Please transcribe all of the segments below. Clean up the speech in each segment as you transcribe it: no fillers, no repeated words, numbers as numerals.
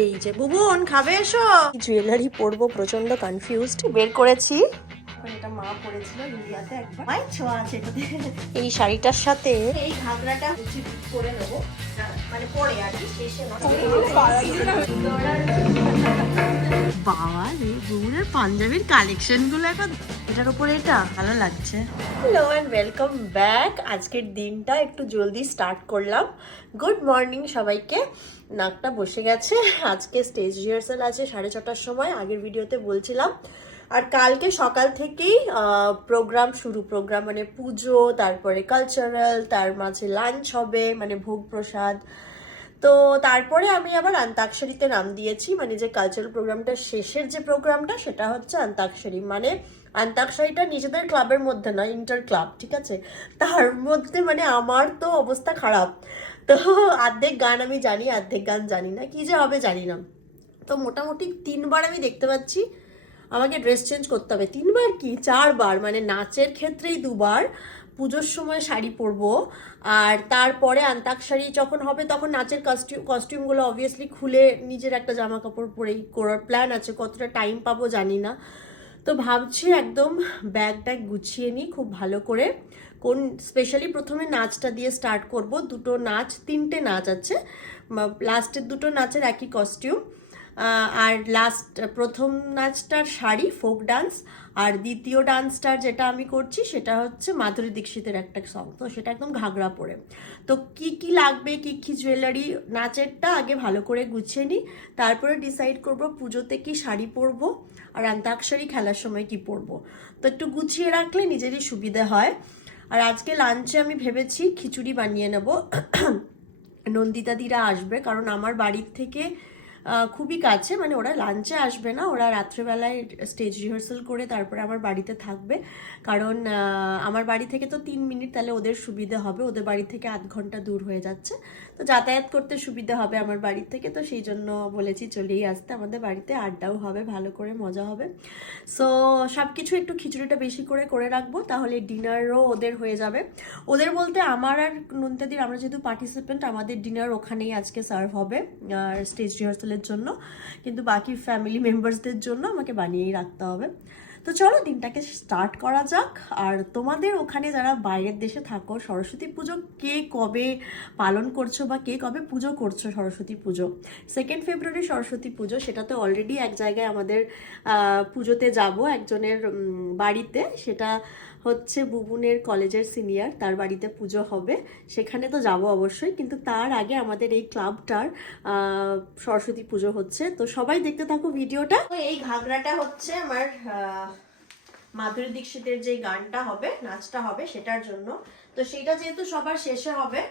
এই যে বুবুন খাবে এসো। জুয়েলারি পরবো, প্রচন্ড কনফিউজড। বের করেছি, এটা মা পরেছিল ইন্ডিয়াতে একবার, মায়ের ছোঁয়া আছে এটাতে। এই শাড়িটার সাথে এই ঘাগরাটা করে নেবো, মানে পরে আর কি, শেষে না। বাবা রে, বুবুনের পাঞ্জাবির কালেকশন গুলো এখন, এটার উপরে এটা ভালো লাগছে। Hello and welcome back. আজকের দিনটা একটু জলদি স্টার্ট করলাম। গুড মর্নিং সবাইকে। নাকটা বসে গেছে। আজকে স্টেজ রিহার্সাল আছে 6:30টার সময়, আগের ভিডিওতে বলছিলাম। আর কালকে সকাল থেকেই প্রোগ্রাম শুরু। প্রোগ্রাম মানে পুজো, তারপরে কালচারাল, তার মাঝে লাঞ্চ হবে, মানে ভোগ প্রসাদ। তো তারপরে আমি আবার অন্তাক্ষরীতে নাম দিয়েছি, মানে যে কালচারাল প্রোগ্রামটা শেষের যে প্রোগ্রামটা, সেটা হচ্ছে অন্তাক্ষরী। মানে অন্তাক্ষরীটা নিজেদের ক্লাবের মধ্যে না, ইন্টার ক্লাব, ঠিক আছে? তার মধ্যে মানে আমার তো অবস্থা খারাপ। তো অর্ধেক গান আমি জানি, অর্ধেক গান জানি না, কি যে হবে জানি না। তো মোটামুটি 3বার আমি দেখতে পাচ্ছি আমাকে ড্রেস চেঞ্জ করতে হবে। 3বার কি 4বার, মানে নাচের ক্ষেত্রেই 2বার, পুজোর সময় শাড়ি পরবো, আর তারপরে অন্তাক্ষরী যখন হবে তখন নাচের কস্টিউমগুলো অবভিয়াসলি খুলে নিজের একটা জামা কাপড় পরেই করার প্ল্যান আছে। কতটা টাইম পাবো জানি না। তো ভাবছি একদম ব্যাগ ট্যাগ গুছিয়ে নিই খুব ভালো করে। কোন স্পেশালি প্রথমে নাচটা দিয়ে স্টার্ট করব। 3টে নাচ আছে, লাস্টের 2টো নাচের একই কস্টিউম। আর প্রথম নাচটার শাড়ি, ফোক ডান্স, আর দ্বিতীয় ডান্সটার যেটা আমি করছি সেটা হচ্ছে মাধুরী দীক্ষিতের একটা সং। তো সেটা একদম ঘাগরা পরে। তো কি কি লাগবে, কি কি জুয়েলারি, নাচেরটা আগে ভালো করে গুছিয়ে নিই, তারপরে ডিসাইড করব পুজোতে কি শাড়ি পরবো আর অন্তাক্ষরী খেলার সময় কি পরবো। তো একটু গুছিয়ে রাখলে নিজেরই সুবিধা হয়। আর আজকে লাঞ্চে আমি ভেবেছি খিচুড়ি বানিয়ে নেব। নন্দিতাদিরা আসবে, কারণ আমার বাড়ির থেকে খুবই কাছে, মানে ওরা লাঞ্চে আসবে না, ওরা রাত্রেবেলায় স্টেজ রিহার্সাল করে তারপরে আমার বাড়িতে থাকবে। কারণ আমার বাড়ি থেকে তো 3 মিনিট, তাহলে ওদের সুবিধা হবে। ওদের বাড়ি থেকে আধ ঘন্টা দূর হয়ে যাচ্ছে, তো যাতায়াত করতে সুবিধা হবে আমার বাড়ির থেকে। তো সেই জন্য বলেছি চলেই আসতে আমাদের বাড়িতে, আড্ডাও হবে, ভালো করে মজা হবে। সো সব কিছু একটু খিচুড়িটা বেশি করে রাখবো, তাহলে ডিনারও ওদের হয়ে যাবে। ওদের বলতে আমার আর নন্দিতাদির, আমরা যেহেতু পার্টিসিপেন্ট, আমাদের ডিনার ওখানেই আজকে সার্ভ হবে আর স্টেজ রিহার্সালের জন্য। কিন্তু বাকি ফ্যামিলি মেম্বার্সদের জন্য আমাকে বানিয়েই রাখতে হবে। তো চলো দিনটাকে স্টার্ট করা যাক। আর তোমাদের ওখানে যারা বাইরের দেশে থাকো, সরস্বতী পুজো কে কবে পালন করছো বা কে কবে পুজো করছো? সরস্বতী পুজো 2 ফেব্রুয়ারি সরস্বতী পুজো, সেটাতে অলরেডি এক জায়গায় আমাদের পুজোতে যাব একজনের বাড়িতে। সেটা হচ্ছে বুবুনের কলেজের সিনিয়র, তার বাড়িতে পুজো হবে, সেখানে তো যাব অবশ্যই। কিন্তু তার আগে আমাদের এই ক্লাবটার সরস্বতী পুজো হচ্ছে। তো সবাই দেখতে থাকো ভিডিওটা। এই ঘাগরাটা হচ্ছে আমার মাধুরী দীক্ষিতের যে গানটা হবে, নাচটা হবে, সেটার জন্য। তো সেটা যেহেতু সবার শেষে হবে,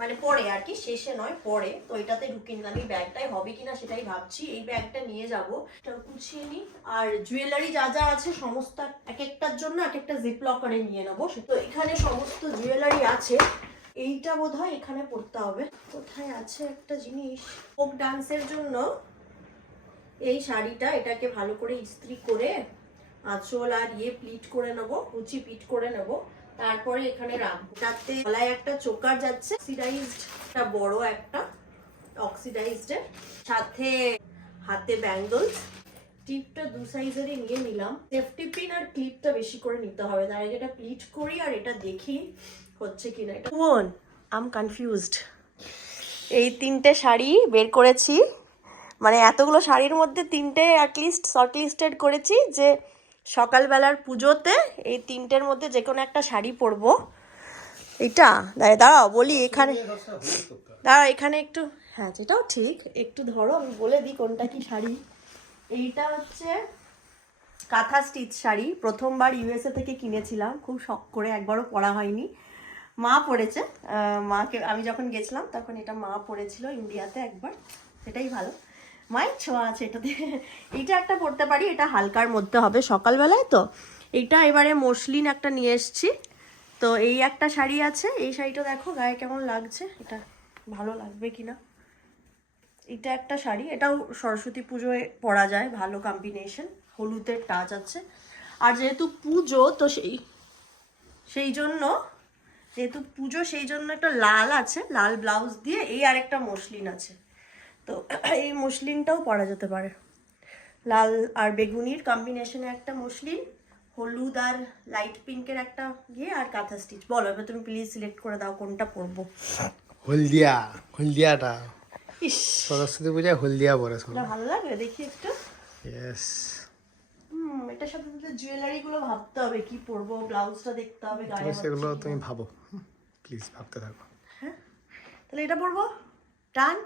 মানে পরে আর কি, শেষে নয় পরে, তো এটাতে ঢুকিয়ে নিলাম। এই ব্যাগটাই হবে কিনা সেটাই ভাবছি। এই ব্যাগটা নিয়ে যাবো, এটা গুছিয়ে নিই। আর জুয়েলারি যা যা আছে সমস্ত এক একটার জন্য এক একটা জিপ লকারে নিয়ে নেবো। তো এখানে সমস্ত জুয়েলারি আছে। এইটা বোধহয় এখানে পড়তে হবে। কোথায় আছে একটা জিনিস, ফোক ডান্সের জন্য এই শাড়িটা, এটাকে ভালো করে ইস্ত্রি করে আঁচল আর প্লিট করে নেবো, কুচি পিট করে নেবো, তারপরে এখানে রাখবো। তাতে গলায় একটা চোকার যাচ্ছে, অক্সিডাইজড, বড় একটা অক্সিডাইজড এর সাথে, হাতে ব্যাঙ্গলস। টিপটা 2 সাইজেরই নিয়ে নিলাম। সেফটি পিন আর ক্লিপটা বেশি করে নিতে হবে। তার আগে এটা প্লিট করি আর এটা দেখি হচ্ছে কিনা। এটা আই এম কনফিউজড। এই 3টে শাড়ি বের করেছি, মানে এতগুলো শাড়ির মধ্যে 3টে অ্যাটলিস্ট শর্টলিস্টেড করেছি, যে সকালবেলার পুজোতে এই 3টের মধ্যে যে কোনো একটা শাড়ি পরবো। এটা দাঁড়াও বলি, এখানে দাঁড়াও, এখানে একটু, হ্যাঁ যেটাও ঠিক, একটু ধরো আমি বলে দিই কোনটা কি শাড়ি। এইটা হচ্ছে কাঁথা স্টিচ শাড়ি, প্রথমবার ইউএসএ থেকে কিনেছিলাম, খুব শখ করে, একবারও পরা হয়নি। মা পরেছে, মাকে আমি যখন গেছিলাম তখন এটা মা পরেছিল ইন্ডিয়াতে একবার, সেটাই ভালো, মায়ের ছোঁয়া আছে এটাতে। এইটা একটা পরতে পারি, এটা হালকার মধ্যে হবে সকালবেলায়। তো এইটা এবারে মসলিন একটা নিয়ে এসছি। তো এই একটা শাড়ি আছে, এই শাড়িটা দেখো গায়ে কেমন লাগছে, এটা ভালো লাগবে কিনা। এটা একটা শাড়ি, এটাও সরস্বতী পুজোয় পরা যায়, ভালো কম্বিনেশন, হলুদের টাচ আছে। আর যেহেতু পুজো, তো সেই জন্য যেহেতু পুজো সেই জন্য একটা লাল আছে, লাল ব্লাউজ দিয়ে, এই আরেকটা মসলিন আছে, তো এই মসলিনটাও পরা যেতে পারে। লাল আর বেগুনির কম্বিনেশনে একটা মসলিন, হলুদ আর লাইট পিঙ্কের একটা আর কাঁথা স্টিচ। বলো এবার তুমি প্লিজ সিলেক্ট করে দাও কোনটা পরবো। হলদিয়াটা ইস, সরস্বতী পূজায় হলদিয়া পরে এটা ভালো লাগবে দেখি একটু। ইয়েস। এটার সাথে জুয়েলারি গুলো ভাবতে হবে কি পরবো, ব্লাউজটা দেখতে হবে গায়ে সেগুলো তুমি ভাবো, প্লিজ ভাবতে থাকো। হ্যাঁ, তাহলে এটা পরবো, ডান,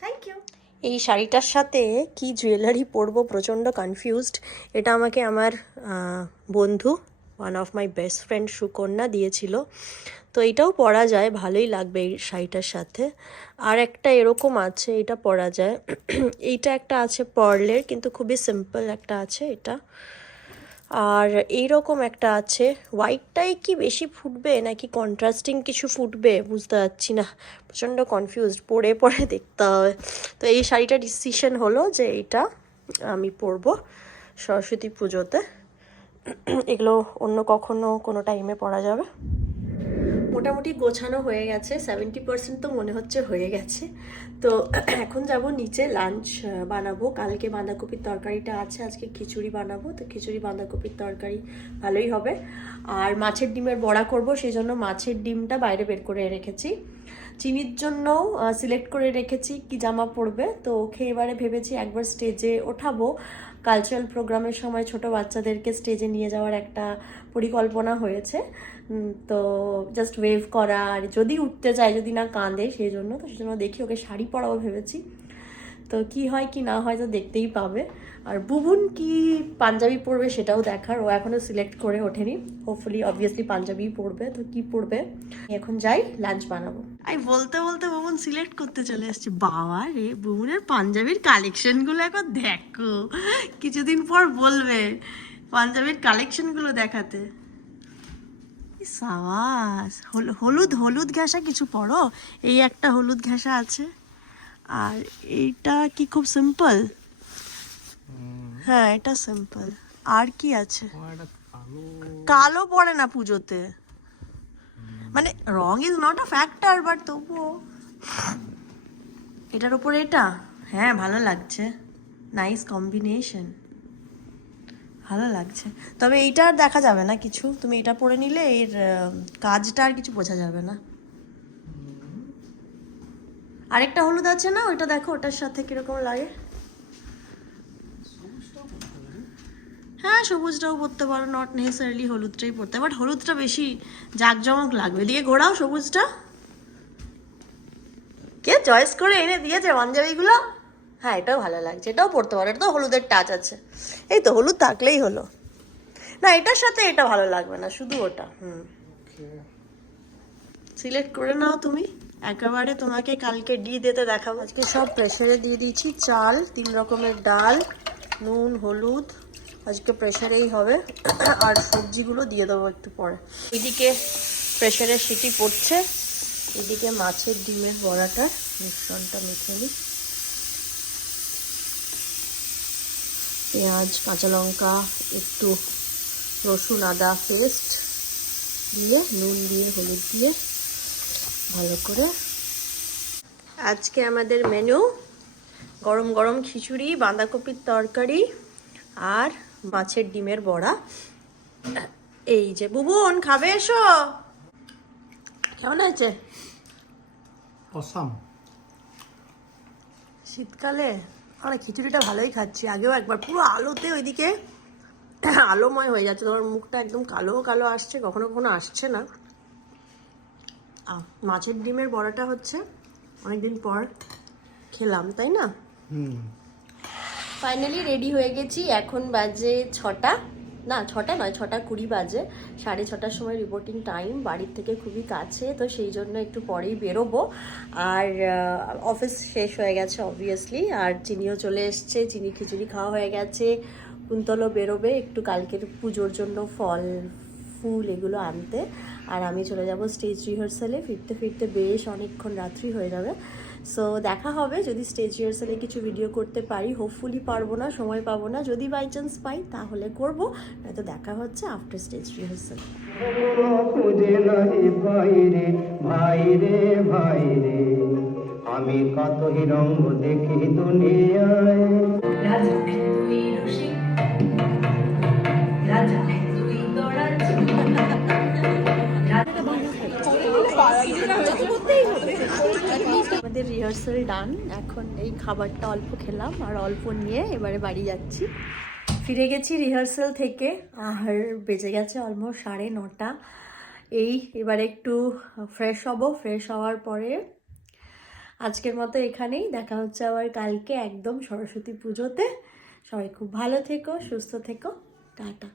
থ্যাংক ইউ। এই শাড়িটার সাথে কি জুয়েলারি পরবো প্রচণ্ড কনফিউজড। এটা আমাকে আমার বন্ধু, one of my best friend Sukanya দিয়েছিল, তো এটাও পরা যায়, ভালোই লাগবে এই শাড়িটার সাথে। আর একটা এরকম আছে, এটা পরা যায়। এইটা একটা আছে পার্লের, কিন্তু খুবই সিম্পল একটা আছে এটা। আর এইরকম একটা আছে, হোয়াইটটাই কি বেশি ফুটবে নাকি কন্ট্রাস্টিং কিছু ফুটবে বুঝতে পারছি না, প্রচণ্ড কনফিউজড, পরে পরে দেখতে হবে। তো এই শাড়িটা ডিসিশন হলো যে এইটা আমি পরবো সরস্বতী পুজোতে। এগুলো অন্য কখনো কোনো টাইমে পরা যাবে। মোটামুটি গোছানো হয়ে গেছে, 70% তো মনে হচ্ছে হয়ে গেছে। তো এখন যাব নিচে, লাঞ্চ বানাবো। কালকে বাঁধাকপির তরকারিটা আছে, আজকে খিচুড়ি বানাবো, তো খিচুড়ি বাঁধাকপির তরকারি ভালোই হবে। আর মাছের ডিমের বড়া করব, সেই জন্য মাছের ডিমটা বাইরে বের করে রেখেছি। চিনির জন্যও সিলেক্ট করে রেখেছি কি জামা পরবে, তো ওকে এবারে ভেবেছি একবার স্টেজে ওঠাবো। কালচারাল প্রোগ্রামের সময় ছোট বাচ্চাদেরকে স্টেজে নিয়ে যাওয়ার একটা পরিকল্পনা হয়েছে, তো জাস্ট ওয়েভ করা, আর যদি উঠতে চায়, যদি না কাঁদে সেই জন্য, তো সেই জন্য দেখি ওকে শাড়ি পরাবো ভেবেছি। তো কি হয় কি না হয় তো দেখতেই পাবে। আর বুবুন কি পাঞ্জাবি পরবে সেটাও দেখার, ও এখনও সিলেক্ট করে ওঠেনি। হোপফুলি অবভিয়াসলি পাঞ্জাবিই পরবে, তো কি পরবে। এখন যাই লাঞ্চ বানাবো। আমি বলতে বলতে বুবুন সিলেক্ট করতে চলে এসেছি। বাবা রে, বুবুনের পাঞ্জাবির কালেকশনগুলো এখন দেখো, কিছুদিন পর বলবে পাঞ্জাবির কালেকশনগুলো দেখাতে। সাবাস, হলুদ হলুদ ঘেঁষা কিছু পরো, এই একটা হলুদ ঘেঁষা আছে। আর এইটা কি খুব সিম্পল? হ্যাঁ এটা সিম্পল। আর কি আছে? কালো পরে না পুজোতে, মানে রং is not a factor, but তবুও। এটার উপরে এটা, হ্যাঁ ভালো লাগছে, নাইস কম্বিনেশন, ভালো লাগছে। তবে এইটা আর দেখা যাবে না কিছু, তুমি এটা পরে নিলে এর কাজটা আর কিছু বোঝা যাবে না। আরেকটা হলুদ আছে না, ওইটা দেখো, ওটার সাথে কিরকম লাগে। হ্যাঁ সবুজটাও পরতে পারো, নট নেসেসারিলি হলুদটাই পরতে, বাট হলুদটা বেশি জাঁকজমক লাগবে। দিয়ে ঘোরাও সবুজটা, কে চয়েস করে এনে দিয়েছে পাঞ্জাবিগুলো। হ্যাঁ এটাও ভালো লাগছে, এটাও পরতে পারো, এটা তো হলুদের টাচ আছে। এই তো হলুদ থাকলেই হলো। না এটার সাথে এটা ভালো লাগবে না, শুধু ওটা। সিলেক্ট করে নাও তুমি, একেবারে তোমাকে কালকে দিতে দেখাবো। আজকে সব প্রেসারে দিয়ে দিয়েছি, চাল, 3 রকমের ডাল, নুন, হলুদ, আজকে প্রেসারেই হবে। আর সবজিগুলো দিয়ে দেবো একটু পরে। এদিকে প্রেসারের সিটি পড়ছে, এদিকে মাছের ডিমের বড়াটার মিশ্রণটা মেখে নিই। পেঁয়াজ, কাঁচা লঙ্কা, একটু রসুন আদা পেস্ট দিয়ে, নুন দিয়ে, হলুদ দিয়ে ভালো করে। আজকে আমাদের মেনু গরম গরম খিচুড়ি, বাঁধাকপির তরকারি আর মাছের ডিমের বড়া। এই যে বুবুন খাবে, এসো। কেমন আছে? অসাম। শীতকালে আমরা খিচুড়িটা ভালোই খাচ্ছি, আগেও একবার পুরো আলোতে ওইদিকে আলোময় হয়ে যাচ্ছে, তোমার মুখটা একদম কালো কালো আসছে, কখনো কখনো আসছে না। মাছের ডিমের বড়াটা হচ্ছে অনেকদিন পর খেলাম, তাই না? ফাইনালি রেডি হয়ে গেছি, এখন বাজে 6টা, না 6টা নয়, 6:20 বাজে। 6:30টার সময় রিপোর্টিং টাইম, বাড়ির থেকে খুবই কাছে, তো সেই জন্য একটু পরেই বেরোবো। আর অফিস শেষ হয়ে গেছে অবভিয়াসলি, আর চিনিও চলে এসছে, চিনি খিচুড়ি খাওয়া হয়ে গেছে। কুন্তলও বেরোবে একটু কালকের পুজোর জন্য ফুল ফুল এগুলো আনতে, আর আমি চলে যাব স্টেজ রিহার্সালে। ফিরতে ফিরতে বেশ অনেকক্ষণ রাত্রি হয়ে যাবে। সো দেখা হবে, যদি স্টেজ রিহার্সালে কিছু ভিডিও করতে পারি। হোপফুলি পারবো না, সময় পাবো না। যদি বাই চান্স পাই তাহলে করব, নয়তো দেখা হচ্ছে আফটার স্টেজ রিহার্সাল। খুঁজে নাই ভাইরে ভাইরে ভাইরে, আমি কতই রঙ দেখি দুনিয়ায়। আমাদের রিহার্সাল ডান। এখন এই খাবারটা অল্প খেলাম আর অল্প নিয়ে এবারে বাড়ি যাচ্ছি। ফিরে গেছি রিহার্সাল থেকে, আর বেজে গেছে অলমোস্ট 9:30। এবারে একটু ফ্রেশ হব। ফ্রেশ হওয়ার পরে আজকের মতো এখানেই, দেখা হচ্ছে আবার কালকে একদম সরস্বতী পুজোতে। সবাই খুব ভালো থেকো, সুস্থ থেকো, টাটা।